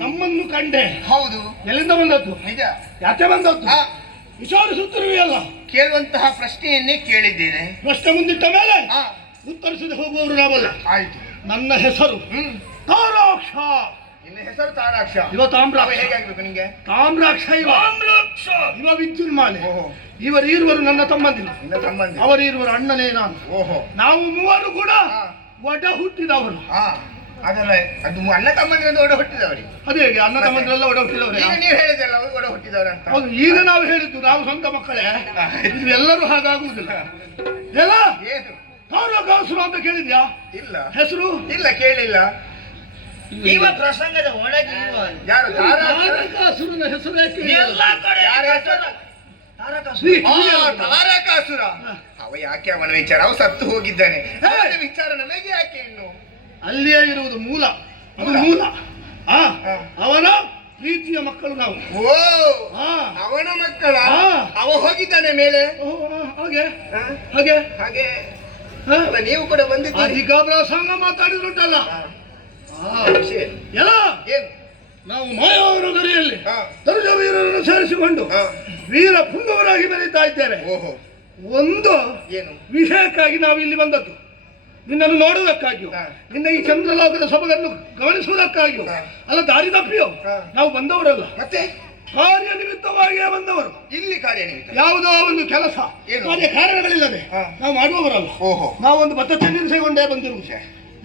ನಮ್ಮನ್ನು ಕಂಡೆ ಹೌದು. ಎಲ್ಲಿಂದ ಬಂದದ್ದು? ನಿಜ. ಯಾಕೆ ಬಂದದ್ದು? ವಿಚಾರಿಸುತ್ತಿರುವೆಯಲ್ಲ. ಕೇಳುವಂತಹ ಪ್ರಶ್ನೆಯನ್ನೇ ಕೇಳಿದ್ದೇನೆ. ಪ್ರಶ್ನೆ ಮುಂದಿಟ್ಟ ಮೇಲೆ ಉತ್ತರಿಸದೆ ಹೋಗುವವರು ನಾವಲ್ಲ. ಆಯ್ತು. ನನ್ನ ಹೆಸರು ತಾರಾಕ್ಷ. ನಿನ್ನ ಹೆಸರು ತಾರಾಕ್ಷ. ಇವ ತಾಮ್ರಾಕ್ಷ. ಹೇಗಾಗ್ಬೇಕು ನಿಂಗೆ? ತಾಮ್ರಾಕ್ಷ ಇವ. ಇವ ವಿದ್ಯುನ್ಮಾಲೆ. ಇವರೀರುವರು ನನ್ನ ತಮ್ಮಂದಿರು. ನಿನ್ನ ತಮ್ಮಂದಿರು. ಅವರೀರುವರು ಅಣ್ಣನೇ ನಾನು. ಓಹೋ. ನಾವು ಮೂವರು ಕೂಡ ಒಡ ಹುಟ್ಟಿದವರು. ಅದಲ್ಲ, ಅದು ಅಣ್ಣ ತಮ್ಮಂದಿರ ಒಡ ಹುಟ್ಟಿದವರಿಗೆ. ಅದೇ ಹೇಗೆ ಅಣ್ಣ ತಮ್ಮಂದಿರೆಲ್ಲ ಒಡ ಹುಟ್ಟಿದವರೇ? ನೀವು ಹೇಳಿದಲ್ಲ ಒಡ ಹುಟ್ಟಿದವರು ಅಂತ. ಹೌದು, ಈಗ ನಾವು ಹೇಳಿದ್ದು ನಾವು ಸ್ವಂತ ಮಕ್ಕಳೇ. ಇದು ಎಲ್ಲರೂ ಹಾಗಾಗುವುದಿಲ್ಲ. ಎಲ್ಲ ತಾರಕಾಸುರ ಅಂತ ಕೇಳಿದ್ಯಾ? ಇಲ್ಲ. ಹೆಸರು? ಇಲ್ಲ, ಕೇಳಿಲ್ಲ. ಇವ ಪ್ರಸಂಗದ ಒಳಗೆ ಯಾರು? ತಾರಕಾಸುರನ ಹೆಸರು ತಾರಕಾಸುರ. ಅವ ಯಾಕೆ ಅವನ ವಿಚಾರ? ಅವ ಸತ್ತು ಹೋಗಿದ್ದಾನೆ. ವಿಚಾರ ನಮಗೆ ಯಾಕೆ ಇನ್ನು? ಅಲ್ಲಿಯೇ ಇರುವುದು ಮೂಲ. ಅದು ಮೂಲ. ಅವನ ಪ್ರೀತಿಯ ಮಕ್ಕಳು ನಾವು. ಓ, ಅವನ ಮಕ್ಕಳ. ಅವ ಹೋಗಿದ್ದಾನೆ ಮೇಲೆ. ಹಾಗೆ ಹಾಗೆ ಹಾಗೆ ನೀವು ಕೂಡ ಬಂದಿದ್ದೀರಿ. ಅಧಿಕ ಪ್ರಸಂಗ ಮಾತಾಡಿದ್ರುಂಟಲ್ಲ. ಎಲ್ಲ ನಾವು ಮಾಯಾವರ ಗರಿಯಲ್ಲಿ ತರುಜ ವೀರರನ್ನು ಸೇರಿಸಿಕೊಂಡು ವೀರ ಪುಂಗವರಾಗಿ ಬೆರೀತಾ ಇದ್ದೇವೆ. ಒಂದು ವಿಷಯಕ್ಕಾಗಿ ನಾವು ಇಲ್ಲಿ ಬಂದದ್ದು, ನಿನ್ನನ್ನು ನೋಡುವುದಕ್ಕಾಗಿಯೂ, ನಿನ್ನ ಈ ಚಂದ್ರಲೋಕದ ಸೊಬಗನ್ನು ಗಮನಿಸುವುದಕ್ಕಾಗಿಯೂ ಅಲ್ಲ. ದಾರಿ ತಪ್ಪಿಯೋ ನಾವು ಬಂದವರಲ್ಲ, ಮತ್ತೆ ಕಾರ್ಯನಿಮಿತ್ತವಾಗಿಯೇ ಬಂದವರು. ಇಲ್ಲಿ ಕಾರ್ಯನಿಮಿತ್ತ ಯಾವುದೋ ಒಂದು ಕೆಲಸ ಕಾರ್ಯ ಕಾರಣಗಳಿಲ್ಲದೆ ನಾವು ಮಾಡುವವರಲ್ಲ. ನಾವು ಒಂದು ಬದ್ಧತೆ ನಿಲ್ಲಿಸಿಕೊಂಡೇ ಬಂದಿರುವುದು.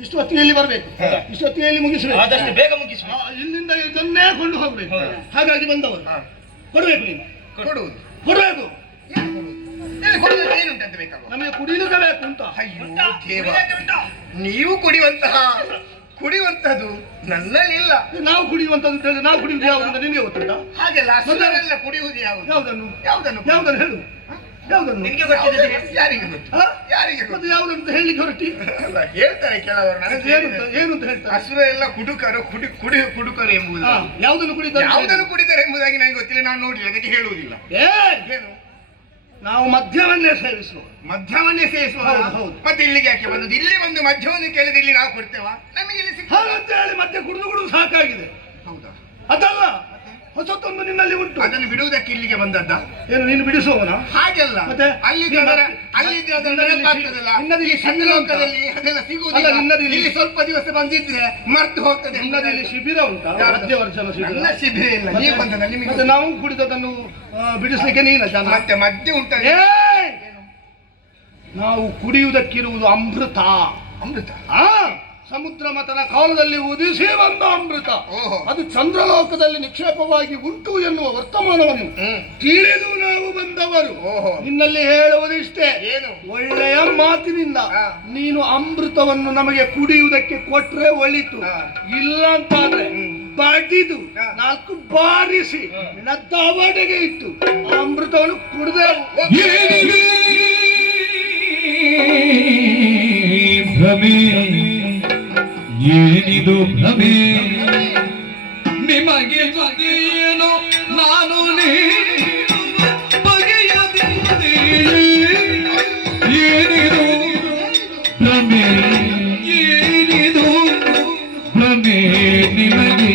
ಇಷ್ಟು ಹೊತ್ತಿನಲ್ಲಿ ಬರಬೇಕು, ಇಷ್ಟು ಹೊತ್ತಿನಲ್ಲಿ ಮುಗಿಸಬೇಕು, ಆದಷ್ಟು ಬೇಗ ಮುಗಿಸಬೇಕು. ಇಲ್ಲಿಂದ ಇದನ್ನೇ ಕೊಂಡು ಹೋಗ್ಬೇಕು. ಹಾಗಾಗಿ ಬಂದವರು. ಕೊಡಬೇಕು, ನೀನು ಕೊಡುವುದು. ಕೊಡಬೇಕು. ಏನುಂಟಂತ ಬೇಕಲ್ಲ, ನಮಗೆ ಕುಡಿಲಿಕ್ಕೆ ಬೇಕು ಅಂತ. ಅಯ್ಯೋ ದೇವ, ನೀವು ಕುಡಿಯುವಂತದ್ದು ನನ್ನಲ್ಲಿಲ್ಲ. ನಾವು ಕುಡಿಯುವಂತದ್ದು ಹೇಳಿ, ನಾವು ಕುಡಿಯುವುದು ಯಾವುದು ನಿನಗೆ ಗೊತ್ತುಂಟ? ಹಾಗೆಲ್ಲ ಕುಡಿಯುವುದು ಯಾವುದು? ಯಾವುದನ್ನು ಯಾವುದನ್ನು ಯಾವುದನ್ನು ಹೇಳು? ಯಾವುದನ್ನು ನಿಮಗೆ ಗೊತ್ತಿದೆ? ಯಾರಿಗೆ ಗೊತ್ತು? ಯಾರಿಗೆ ಮತ್ತೆ ಯಾವುದಂತ ಹೇಳಿಕ್ಕೆ ಹೊರಟಿ? ಹೇಳ್ತಾರೆ ಕೆಲವರು. ಏನು ಅಂತ ಹೇಳ್ತಾರೆ? ಹಸುರ ಎಲ್ಲ ಕುಡುಕರು, ಕುಡುಕರು ಎಂಬುದು. ಯಾವುದನ್ನು ಕುಡಿತಾರೆ? ಯಾವುದನ್ನು ಕುಡಿತಾರೆ ಎಂಬುದಾಗಿ ನನಗೆ ಗೊತ್ತಿಲ್ಲ, ನಾನು ನೋಡಿಲ್ಲ, ಅದಕ್ಕೆ ಹೇಳುವುದಿಲ್ಲ. ಏನು? ನಾವು ಮದ್ಯವನ್ನೇ ಸೇವಿಸುವ. ಮದ್ಯವನ್ನೇ ಸೇವಿಸುವ. ಹೌದು. ಮತ್ತೆ ಇಲ್ಲಿಗೆ ಯಾಕೆ ಬಂದದ್ದು? ಇಲ್ಲಿ ಒಂದು ಮದ್ಯವನ್ನು ಕೇಳಿದ್ರೆ ಇಲ್ಲಿ ನಾವು ಕೊಡ್ತೇವಾ? ನಮಗೆ ಇಲ್ಲಿ ಹಾಗಂತ ಹೇಳಿ ಮದ್ಯ ಕುಡಿದು ಸಾಕಾಗಿದೆ. ಹೌದಾ? ಅದಲ್ಲ, ಹೊಸತೊಂದು ನಿನ್ನಲ್ಲಿ ಉಂಟು. ಅದನ್ನು ಬಿಡುವುದಕ್ಕೆ ಇಲ್ಲಿಗೆ ಬಂದದ್ದ? ಏನು ನೀನು ಬಿಡಿಸುವವನ? ಹಾಗೆಲ್ಲ. ಮತ್ತೆ ಅದೆಲ್ಲ ಸಿಗುವುದಿಲ್ಲ. ಇಲ್ಲಿ ಸ್ವಲ್ಪ ದಿವಸ ಬಂದಿದ್ರೆ ಮರ್ತು ಹೋಗ್ತದೆ. ನಿನ್ನದಲ್ಲಿ ಶಿಬಿರ ಉಂಟಾ? ಮಧ್ಯವರ್ಜನ ಶಿಬಿರ? ಶಿಬಿರ ಇಲ್ಲ. ನೀವು ಬಂದ ನಿಮಗೆ ಮತ್ತೆ ನಾವು ಕುಡಿದದನ್ನು ಬಿಡಿಸ್ಲಿಕ್ಕೆ ನೀನ ಜನ. ಮತ್ತೆ ಮದ್ಯ ಉಂಟ. ನಾವು ಕುಡಿಯುವುದಕ್ಕಿರುವುದು ಅಮೃತ. ಅಮೃತ? ಸಮುದ್ರ ಮತನ ಕಾಲದಲ್ಲಿ ಉದಿಸಿ ಬಂದ ಅಮೃತ. ಅದು ಚಂದ್ರಲೋಕದಲ್ಲಿ ನಿಕ್ಷೇಪವಾಗಿ ಉಂಟು ಎನ್ನುವ ವರ್ತಮಾನವನ್ನು ತಿಳಿದು ನಾವು ಬಂದವರು. ನಿನ್ನಲ್ಲಿ ಹೇಳುವುದಿಷ್ಟೇ, ಒಳ್ಳೆಯ ಮಾತಿನಿಂದ ನೀನು ಅಮೃತವನ್ನು ನಮಗೆ ಕುಡಿಯುವುದಕ್ಕೆ ಕೊಟ್ರೆ ಒಳಿತು. ಇಲ್ಲ ಅಂತಾದ್ರೆ ಬಡಿದು 4 ಬಾರಿಸಿ ದವಡೆಗೆ ಇಟ್ಟು ಅಮೃತವನ್ನು ಕುಡಿದೆ ಏನಿದು ಭ್ರಮೆ ನಿಮಗೆ ಜೊತೆಯೇನು ನಾನು ಬಗೆಯದಿದ್ದೆ. ಏನಿದು ಭ್ರಮೆ, ಏನಿದು ಭ್ರಮೆ ನಿಮಗೆ?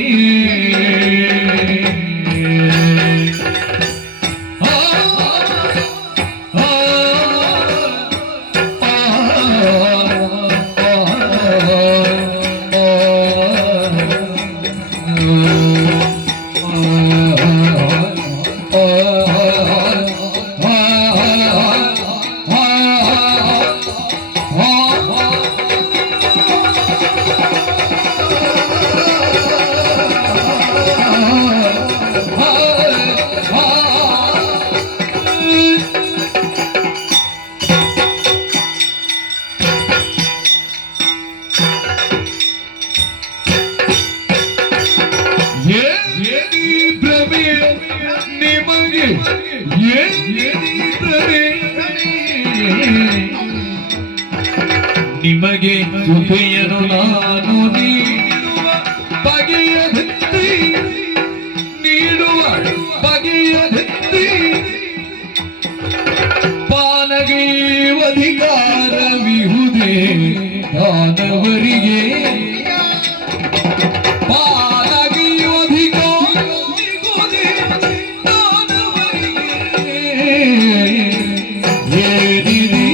ಏನಿದ್ದರೆ ನಿಮಗೆ ಸುಖೆಯನ್ನು ನಾನು ನೀಡುವ ಬಗೆಯದಂತೆ ನೀಡುವ ಬಗೆಯದಂತೆ ಪಾನಗೆ ಅಧಿಕಾರವಿಹುದೇ ದಾನವರಿಗೆ ಪಾನಗೆ ಅಧಿಕಾರವಿಹುದೇ ದಾನವರಿಗೆ ಏನಿದೆ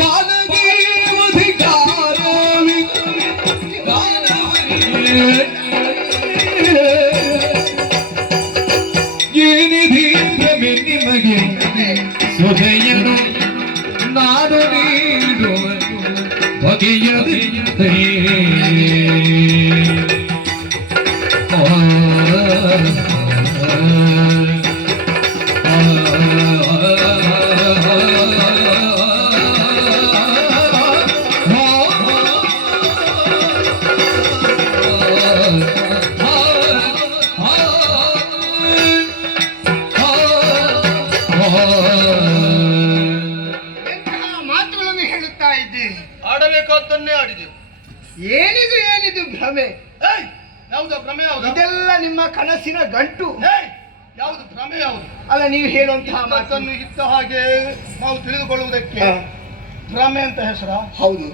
ಪಾನಗೆ ಏನಿದೆ ಭ್ರಮೆ ನಿಮಗೆ ಸೊದೆಯನು ನಾನು ನೀಡುವ ಬಗೆಯದಂತೆ ಎಂತಹ ಮಾತುಗಳನ್ನು ಹೇಳುತ್ತಾ ಇದ್ದೀರಿ. ಆಡಬೇಕಾದ್ದನ್ನೇ ಆಡಿದೆವು. ಏನಿದು ಭ್ರಮೆ? ಏಯ್, ಯಾವ್ದು ಭ್ರಮೆ? ಯಾವ್ದು ಇದೆಲ್ಲ ನಿಮ್ಮ ಕನಸಿನ ಗಂಟು. ಏಯ್, ಯಾವ್ದು ಭ್ರಮೆ? ಯಾವ್ದು ಅಲ್ಲ, ನೀವು ಹೇಳುವಂತಹ ಮಾತನ್ನು ಮಾತನ್ನು ಇದ್ದ ಹಾಗೆ ನಾವು ತಿಳಿದುಕೊಳ್ಳುವುದಕ್ಕೆ ಭ್ರಮೆ ಅಂತ ಹೆಸರ? ಹೌದು.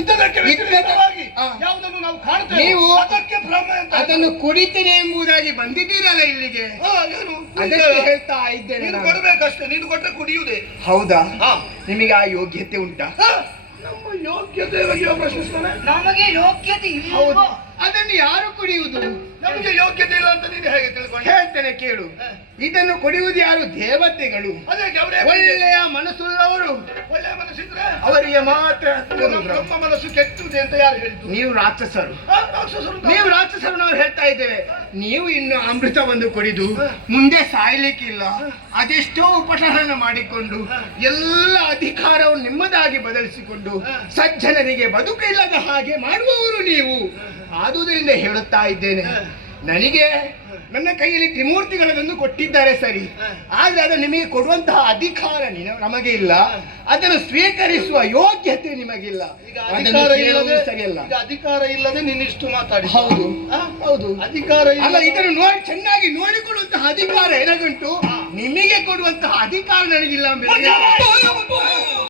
ಇದ್ದದಕ್ಕೆ ವ್ಯತಿರಿಕ್ತವಾಗಿ ಹಾ. ಯಾವುದನ್ನು ನಾವು ಕಾಣ್ತೇವೆ ನೀವು ಅದಕ್ಕೆ ಭ್ರಮೆ ಅಂತ ಅದನ್ನು ಕುಡಿತೇನೆ ಎಂಬುದಾಗಿ ಬಂದಿದ್ದೀರಲ್ಲ ಇಲ್ಲಿಗೆ. ಹಾ, ಏನು ಅದಕ್ಕೆ ಹೇಳ್ತಾ ಇದ್ದೇನೆ ನೀನು ನಾನು. ಕೊಡಬೇಕಷ್ಟೇ, ನೀನು ಕೊಟ್ಟರೆ ಕುಡಿಯುವುದೇ. ಹೌದಾ? ಹಾ. ನಿಮಗೆ ಆ ಯೋಗ್ಯತೆ ಉಂಟಾ? ಹಾ, ನಮ್ಮ ಯೋಗ್ಯತೆ ಬಗ್ಗೆ ಪ್ರಶ್ನಿಸ್ತಾನೆ. ನಮಗೆ ಯೋಗ್ಯತೆ ಹೌದು. ಇಲ್ವಾ? ಅದನ್ನು ಯಾರು ಕುಡಿಯುವುದು? ನಮಗೆ ಯೋಗ್ಯತೆ ಇಲ್ಲ ಅಂತ ನೀನು ಹೇಗೆ ತಿಳ್ಕೊಂಡೆ? ಹೇಳ್ತೇನೆ ಕೇಳು. ಇದನ್ನು ಕುಡಿಯುವುದು ಯಾರು? ದೇವತೆಗಳು. ಅದೇ ದೇವರೇ ಒಳ್ಳೆಯ ಮನಸ್ಸುಳ್ಳವರು, ಒಳ್ಳೆ ಮನಸ್ಸಿದ್ರೆ ಅವರಿಗೆ ಮಾತ್ರ ನಮ್ಮ ನಮ್ಮ ಮನಸ್ಸು ಕೆಟ್ಟುದೆ ಅಂತ ಯಾರು ಹೇಳಿದ್ದು? ನೀವು ರಾಕ್ಷಸರು. ಹಾ, ರಾಕ್ಷಸರು ಅಂತ. ನೀವು ರಾಕ್ಷಸರು. ನಾವು ಹೇಳ್ತಾ ಇದ್ದೇವೆ, ನೀವು ಇನ್ನು ಅಮೃತವನ್ನು ಕುಡಿದು ಮುಂದೆ ಸಾಯ್ಲಿಕ್ಕಿಲ್ಲ. ಅದೆಷ್ಟೋ ಉಪಟಳನ ಮಾಡಿಕೊಂಡು ಎಲ್ಲ ಅಧಿಕಾರವನ್ನು ನಿಮ್ಮದಾಗಿ ಬದಲಿಸಿಕೊಂಡು ಸಜ್ಜನರಿಗೆ ಬದುಕಿಲ್ಲದ ಹಾಗೆ ಮಾಡುವವರು ನೀವು. ಆದುದರಿಂದ ಹೇಳುತ್ತಾ ಇದ್ದೇನೆ, ನನಗೆ ನನ್ನ ಕೈಯಲ್ಲಿ ತ್ರಿಮೂರ್ತಿಗಳನ್ನು ಕೊಟ್ಟಿದ್ದಾರೆ ಸರಿ, ಆದ್ರೆ ಅದನ್ನು ನಿಮಗೆ ಕೊಡುವಂತಹ ಅಧಿಕಾರ ನಮಗೆ ಇಲ್ಲ. ಅದನ್ನು ಸ್ವೀಕರಿಸುವ ಯೋಗ್ಯತೆ ನಿಮಗಿಲ್ಲ. ಈಗ ಅದನ್ನು ಅಧಿಕಾರ ಕೇಳುವುದು ಇಲ್ಲದೆ ಸರಿಯಲ್ಲ. ಈಗ ಅಧಿಕಾರ ಇಲ್ಲದೆ ನೀನು ಇಷ್ಟು ಮಾತಾಡಿ. ಹೌದು. ಹೌದು. ಅಧಿಕಾರ ಅಲ್ಲ, ಇಲ್ಲ. ಇದನ್ನು ನೋಡಿ ಚೆನ್ನಾಗಿ ನೋಡಿಕೊಳ್ಳುವಂತಹ ಅಧಿಕಾರ ನನಗುಂಟು. ನಿಮಗೆ ಕೊಡುವಂತಹ ಅಧಿಕಾರ ನನಗಿಲ್ಲ.